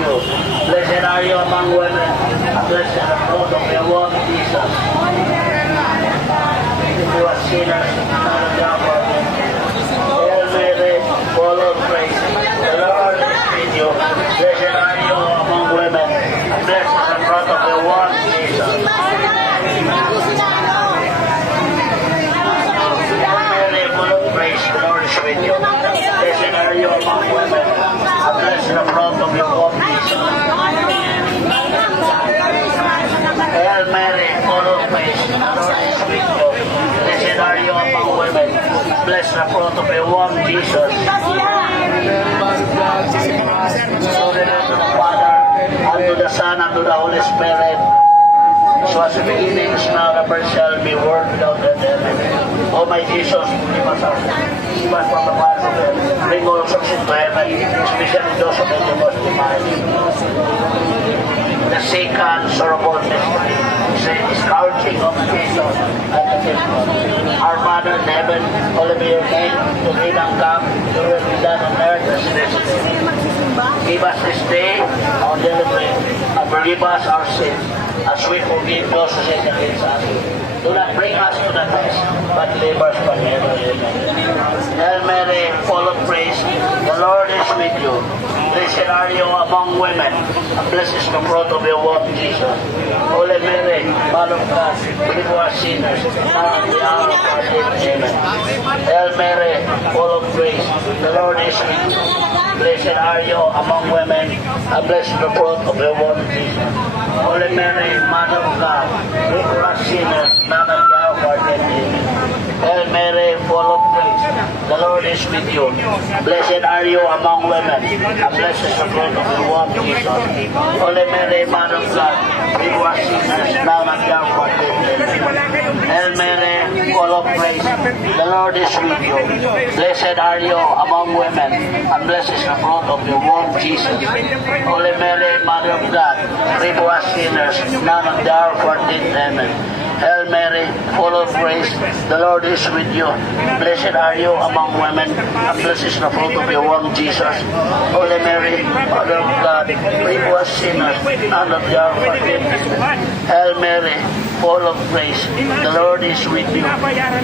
you. Blessed are you among women, and blessed is the fruit of your womb, Jesus. You are sinners, not of your body. Hail Mary, full of grace, the Lord is with you. Blessed are you among women, and blessed is the fruit of your womb, Jesus. Praise the Lord is with you. Blessed are you among women, and blessed the fruit of your womb, Jesus. Hail Mary, full of grace, the Lord is with you. Blessed are you among women, blessed the fruit of your womb, Jesus. Glory to the Father, and to the Son, and to the Holy Spirit. As was the beginning, is now, and ever shall be, world without end. Amen. O my Jesus, forgive us our sins, save us from the fires of hell, bring all souls into heaven, especially those of the most divine. The second sorrowful mystery is the scourging of Jesus at the temple. Our Mother in heaven, hallowed be your name, your kingdom come, your will be done on earth as it is in heaven. Give us this day our daily bread, and forgive us our sins, as we forgive those who sin against us. Do not bring us to the test, but deliver us from evil. Hail Mary, full of grace, the Lord is with you. Blessed are you among women, and blessed is the fruit of your womb, Jesus. Holy Mary, Mother of God, pray for us sinners, now and the hour of our death. Amen. Hail Mary, full of grace, the Lord is with you. Blessed are you among women, and blessed is the fruit of your womb, Jesus. Holy Mary, Mother of God, pray for us sinners, now and the hour of our death. Amen. Hail Mary, full of grace, the Lord is with you. Blessed are you among women, and blessed is the fruit of your womb, Jesus. Holy Mary, Mother of God, pray for us sinners, now and the hour of our death. Amen. Hail Mary, full of grace, the Lord is with you. Blessed are you among women, and blessed is the fruit of your womb, Jesus. Holy Mary, Mother of God, pray for us sinners, now and the hour of our death. Amen. Hail Mary, full of grace, the Lord is with you. Blessed are you among women, and blessed is the fruit of your womb, Jesus. Holy Mary, Mother of God, pray for us sinners, now and the hour of our death. Hail Mary, full of grace, the Lord is with you.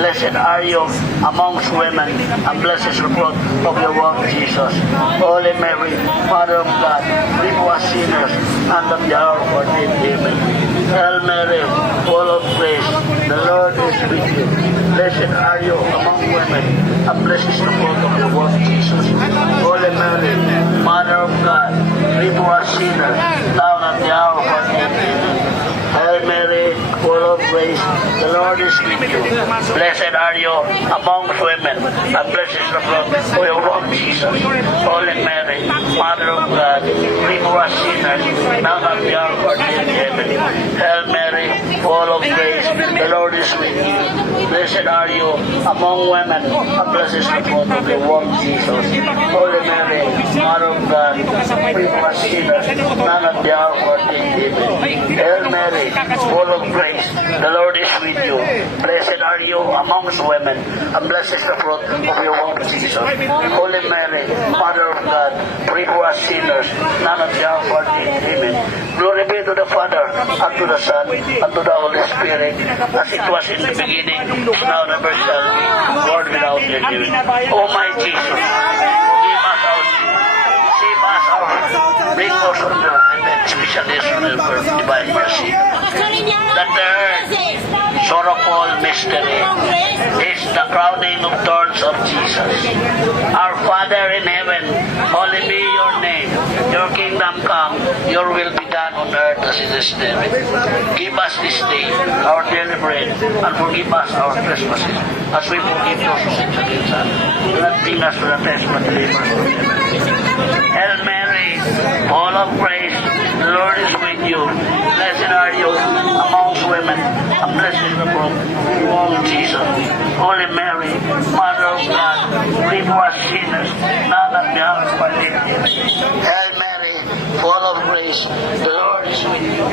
Blessed are you amongst women, and blessed is the fruit of your womb, Jesus. Holy Mary, Mother of God, pray for us sinners, and at the hour of our death. Amen. Hail Mary, full of grace, the Lord is with you. Blessed are you among women, and blessed is the fruit of your womb, Jesus. Holy Mary, Mother of God, pray for us sinners, now and at the hour of our death. Amen. Hail Mary, full of grace, the Lord is with you. Blessed are you amongst women, and blessed is the fruit of your womb, Jesus. Holy Mary, Mother of God, pray for us sinners, now and at the hour of our death. Amen. Hail Mary, full of grace, the Lord is with you. Blessed are you among women, and blessed is the fruit of your womb, Jesus. Holy Mary, Mother of God, pray for us sinners, now and at the hour of our death. Amen. Hail Mary, full of grace, the Lord is with you. Blessed are you amongst women, and blessed is the fruit of your womb, Jesus. Holy Mary, Mother of God, pray for us sinners, now and at the hour of our death. Amen. Glory be to the Father, and to the Son, and to the Holy Spirit, as it was in the beginning, is now, and ever shall be, world without end. Amen. O my Jesus, forgive us our sins, save us our sins, bring us from the heaven, especially from the birth of divine mercy. The third sorrowful mystery is the crowning of thorns of Jesus. Our Father in heaven, holy be your name. Your kingdom come, your will be done on earth as it is in heaven. Give us this day our daily bread, and forgive us our trespasses, as we forgive those who sin against us. Do not bring us to the test, but deliver us from evil. Hail Mary, full of grace, the Lord is with you. Blessed are you amongst women, and blessed is the fruit of your womb, Jesus. Holy Mary, Mother of God, pray for us sinners, now and at the hour of our death. Hail Mary, full of grace, the Lord is with you.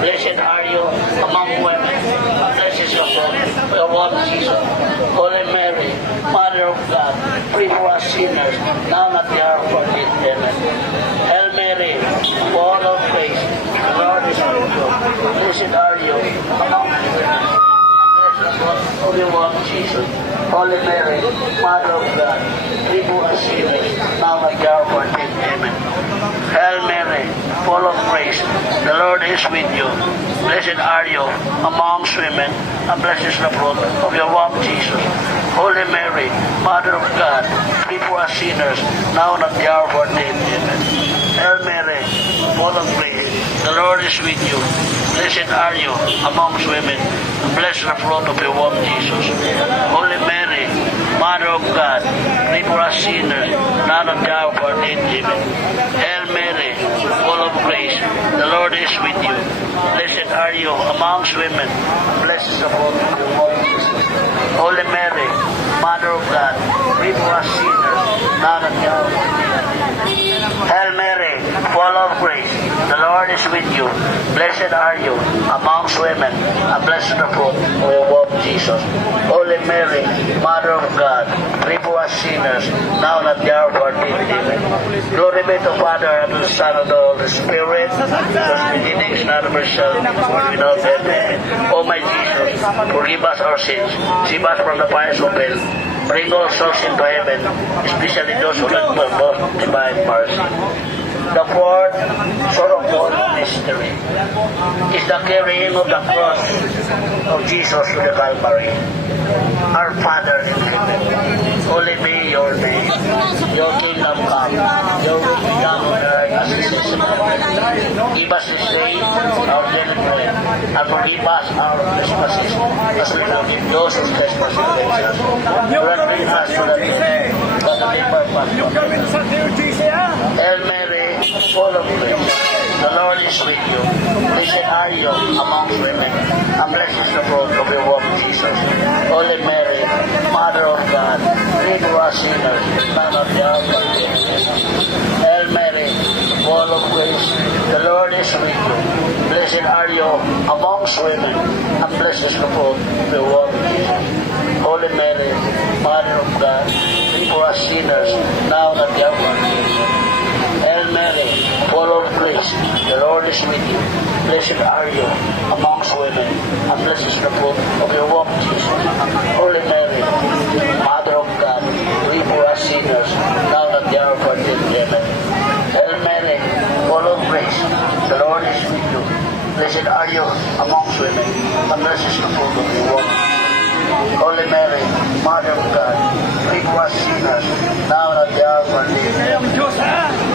Blessed are you among women, and blessed is the fruit of your womb, Jesus. Holy Mary, Mother of God, pray for us sinners, now and at the hour of our death. Amen. Hail Mary, Blessed are you among women. Holy One, Jesus, Holy Mary, Mother of God, pray for us sinners, now and at the hour of our death. Amen. Hail Mary, full of grace, the Lord is with you. Blessed are you amongst women, and blessed is the fruit of your womb, Jesus. Holy Mary, Mother of God, pray for us sinners, now and at the hour of our death. Amen. Hail Mary, full of grace, the Lord is with you. Blessed are you amongst women, and blessed is the fruit of your womb, Jesus. Holy Mary, Mother of God, pray for us sinners, now and at the hour of our death. Amen. Hail Mary, full of grace, the Lord is with you. Blessed are you amongst women, and blessed is the fruit of your womb, Jesus. Holy Mary, Mother of God, pray for us sinners, now and at the hour of our death. Hail Mary, full of grace, the Lord is with you. Blessed are you amongst women, and blessed is the fruit of your womb, Jesus. Holy Mary, Mother of God, pray for us sinners, now and at the hour of our death. Amen. Glory be to Father, and to the Son, and to the Holy Spirit, as beginning is now and ever shall be, world without end. Amen. O my Jesus, forgive us our sins, save us from the fires of hell, bring all souls into heaven, especially those who need the most divine mercy. The fourth sorrowful mystery is the carrying of the cross of Jesus to the Calvary. Our Father in heaven, holy be your name. Your kingdom come, your will be done on earth as it is in heaven. Give us this day our daily bread, and forgive us our trespasses, as we forgive those who trespass against us. Do not bring us to the evil, but deliver us from evil. Hail Mary, full of grace, the Lord is with you. Blessed are you amongst women, and blessed is the fruit of your womb, Jesus. Holy Mary, Mother of God, pray for us sinners, now and at the hour of our death. Hail Mary, full of grace, the Lord is with you. Blessed are you amongst women, and blessed is the fruit of your womb, Jesus. Holy Mary, Mother of God, pray for us sinners, now and at the hour of our death. Hail Mary, full of grace, the Lord is with you. Blessed are you amongst women, and blessed is the fruit of your womb, Jesus. Holy Mary, Mother of God, pray for us sinners, now and at the hour of our death. Amen. Hail Mary, full of grace, the Lord is with you. Blessed are you amongst women, and blessed is the fruit of your womb. Holy Mary, Mother of God, pray for us sinners, now and at the hour of our death.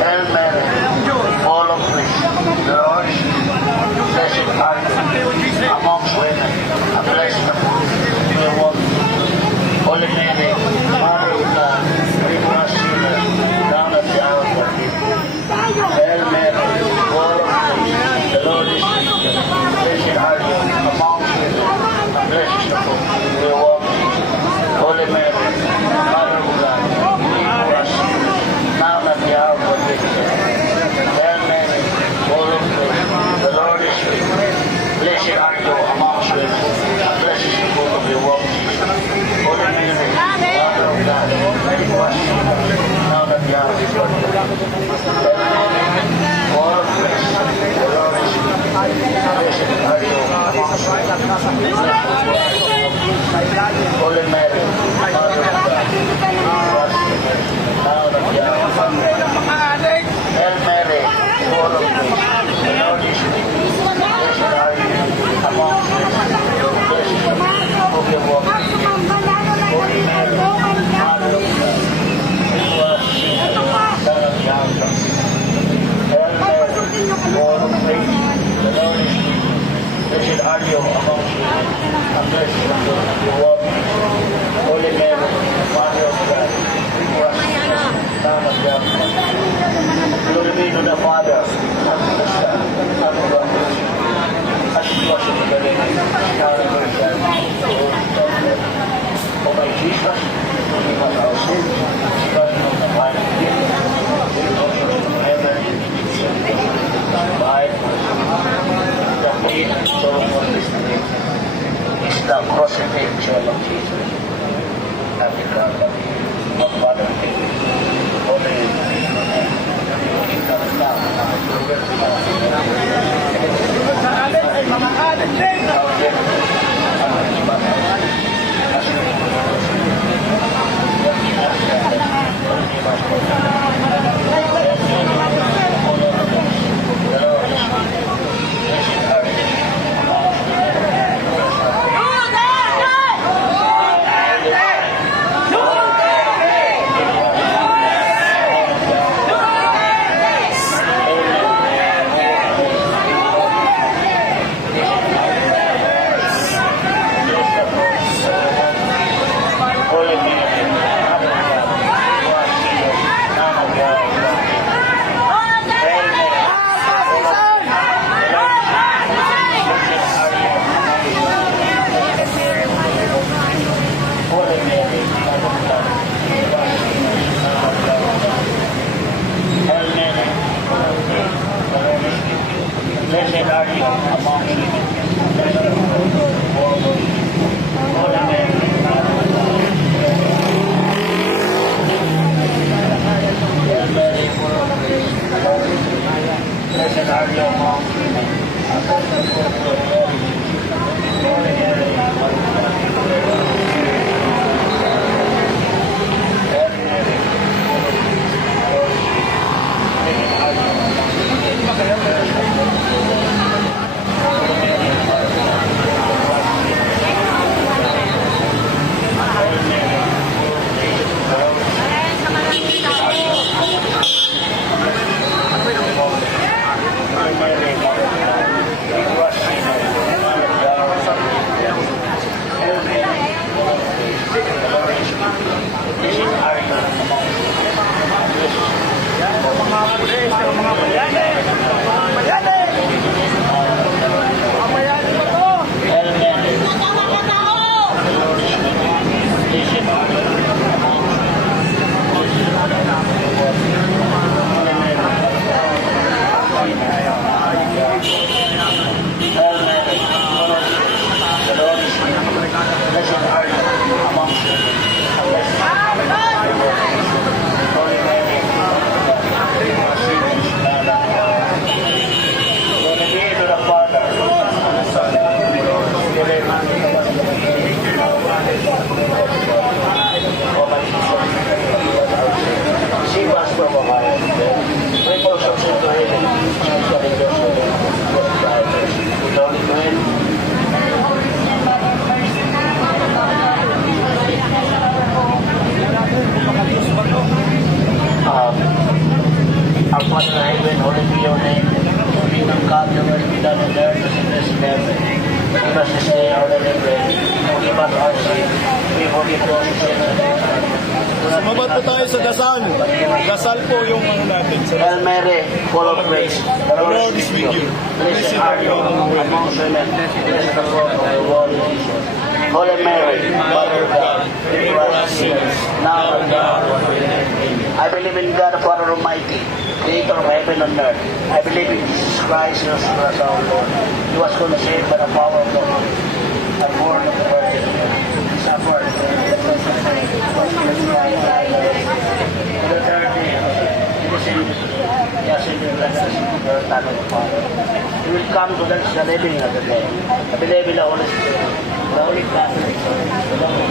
Hail Mary, full of grace, the Lord is with you. Blessed are you amongst women, and blessed is the fruit of your womb. Holy Mary, Mother of God, pray for us sinners, now and at the hour of our death. Hail Mary, full of grace, the Lord is with you. Blessed are you amongst women, and blessed is the fruit of your womb. Holy Mary, Mother of God, pray for us sinners, now and at the hour of our death. Hail Mary, full of grace, the Lord is with you. Blessed are you amongst women, and blessed is the fruit of your womb, Jesus. Holy Mary, Mother of God, pray for us sinners, now and at the hour of our death. Hail Mary, full of grace, the Lord is with you. Blessed are you amongst women, and blessed is the fruit of your womb, Jesus. Holy Mary, Mother of God, pray for us sinners, now and at the hour of our death. Hail Mary, full of grace, the Lord is with you. Blessed are you amongst women, and blessed is the fruit of your womb, Jesus. Holy Mary, Mother of God, pray for us sinners, now and at the hour of our death. Hail Mary, full of grace, the Lord is with you. Blessed are you amongst women, and blessed is the fruit of your womb, Jesus. Holy Mary, Mother of God, pray for us sinners, now and at the hour of our death. Glory be to the Father, and to the Son, and to the Holy Spirit, as it was in the beginning, now and ever shall be, world without end. O my Jesus, forgive us our sins, save us from the fire of death, lead us to heaven, by the faith and sorrowful mystery is the crucifixion of Jesus at the Calvary. Our Father, holy kingdom come, your will be done. among Blessed are you among Our Father in heaven, holy be your name. Your kingdom come, your will be done on earth as it is in heaven. Give us this day our daily bread. Forgive us our sins. We forgive those who sin against us. Sumabat po tayo sa dasal. Dasal po yung ano natin. Hail Mary, full of grace. The Lord is with you. Blessed are you among women. Blessed the fruit of your womb, Jesus. Holy Mary, Mother of God, pray for us sinners, now and at the hour of our death. I believe in God, Father Almighty, Creator of heaven and earth. I believe in Jesus Christ, your Son, our Lord. He was conceived by the power of the Holy Spirit, and born of the Virgin Mary. He suffered and was crucified, on the third day, he descended to the earth. He ascended to the heavens, to the right hand of the Father. He will come to judge the living and the dead. I believe in the Holy Spirit, the Holy Catholic Church, the Holy